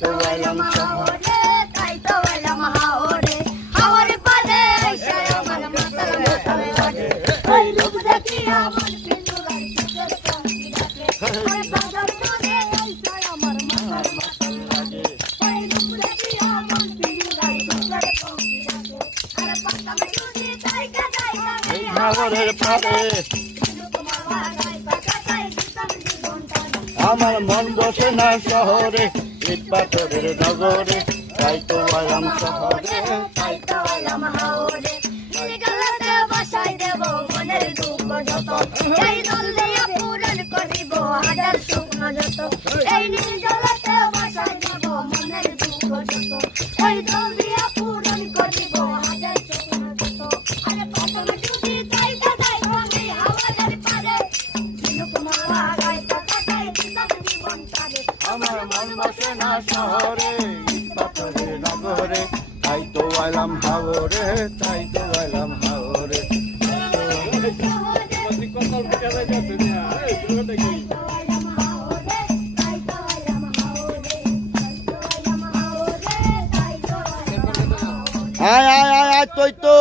তো আইলাম শহরে, তাই তো আইলাম হাওরে। হাওরে পারে এসে আমার মাথার মাথায় বাজে। ওই রূপ দেখিয়া মন পিঞ্জরায় সুখের সঙ্গী ডাকে। ওই পাগল মনে এসে আমার মাথার মাথায় বাজে। ওই রূপ দেখিয়া মন পিঞ্জরায় সুখের সঙ্গী ডাকে। আরে পাগল যদি তাইকা যাইতাম এই হাওরের পারে তোমার বাগায় কাটাই দিতাম জীবনটানা। আমার মন বসে না শহরে, ইট পাথরের নগরে, তাই তো আইলাম শহরে। তাই তো আইলাম হাওরে। নির্জলাতে বাসায় দেব মনের দুঃখ যত। এই দল দিয়া পূরণ করিব হাজার শুকনো যত। এই নির্জলাতে বাসায় দেব মনের দুঃখ যত। ওই দল দিয়া পূরণ করিব হাজার শুকনো যত। আরে প্রথম যদি তাইকা যাইতাম এই হাওরের পারে। ঝিনুক মালা গায়ে কাটাই দিতাম জীবনটারে। আমার মন বসে না শহরে, ইট পাথরের নগরে, তাই তো আইলাম হাওরে, তাই তো আইলাম হাওরে। আয় আয় আয় আয়, তুই তো